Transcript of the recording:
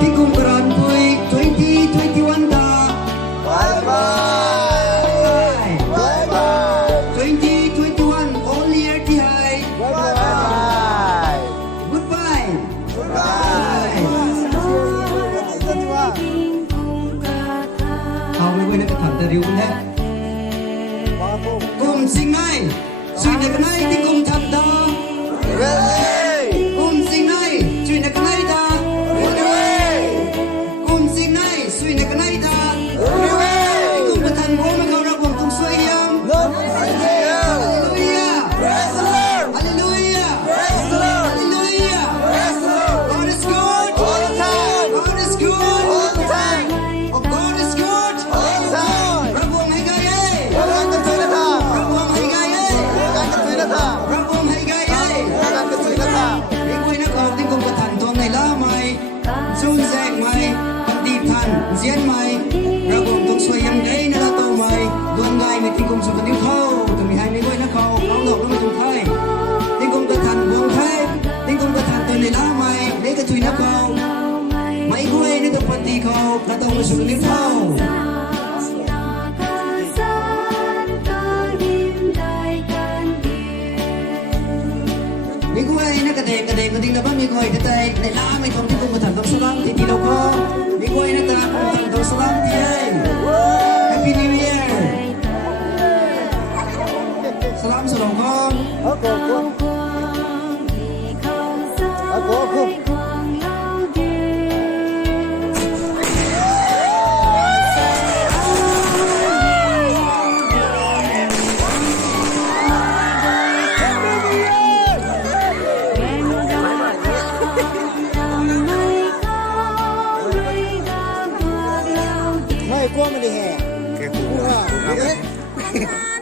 ที่กรุงกรันปุย2021ดา Bye bye. Bye bye. 2021 only year ที่ให้ Bye bye. goodbye Goodbye. เอาไม่ไว้ในกระถางแต่ริ้วแน่กลุ่มสิ่งไหนสิ่งใดกันไหนที่กลุ่มทำดา Ready. กลุ่มสิ่งไหนสิ่งใดกันไหนดา Ready. กลุ่มสิ่งไหนสิ่งใดกันไหนดา Ready. กลุ่มประธานวงมันเขารับวงต้องสวยงาม No. Hallelujah. ฮาเลลูยา Praise the Lord. ฮาเลลูยา Praise the Lord. ฮาเลลูยา Praise the Lord. God is good All the time. God is good All the time. Oh God is good All the time. พระวงให้กาย Walang kasulatan. พระวงให้กาย Walang kasulatan. พระวงให้กาย Walang kasulatan. นี่คุยนักออกที่กรมประธานทองในล้าใหม่ซูนแซงใหม่ปฏิทันเสียนใหม่ระบบต้องสวยยังไงนะเราโตใหม่ดวงไงไม่ที่กรมสุขนิ้วเข้าต้องมีให้ไม่ด้วยนะเขาเอาหลอกแล้วไม่ถูกไทยที่กรมประธานวงไทยที่กรมประธานตัวในล้าใหม่เด็กก็ช่วยนักเขาไม่คุยในตัวปฏิเขาเราต้องมาสุขนิ้วเข้ามีคุยนักกระเดกกระเดกกระดิ่งนะบ้างมีคุยแต่ในล้าไม่ทำที่กรมประธานต้องสลังที่ที่เราพอมีคุยนักตาประธานต้องสลังที่Happy New Year สลามสลองของ Ako, ako. Ako, ako. May kuha man dihe. Kuha.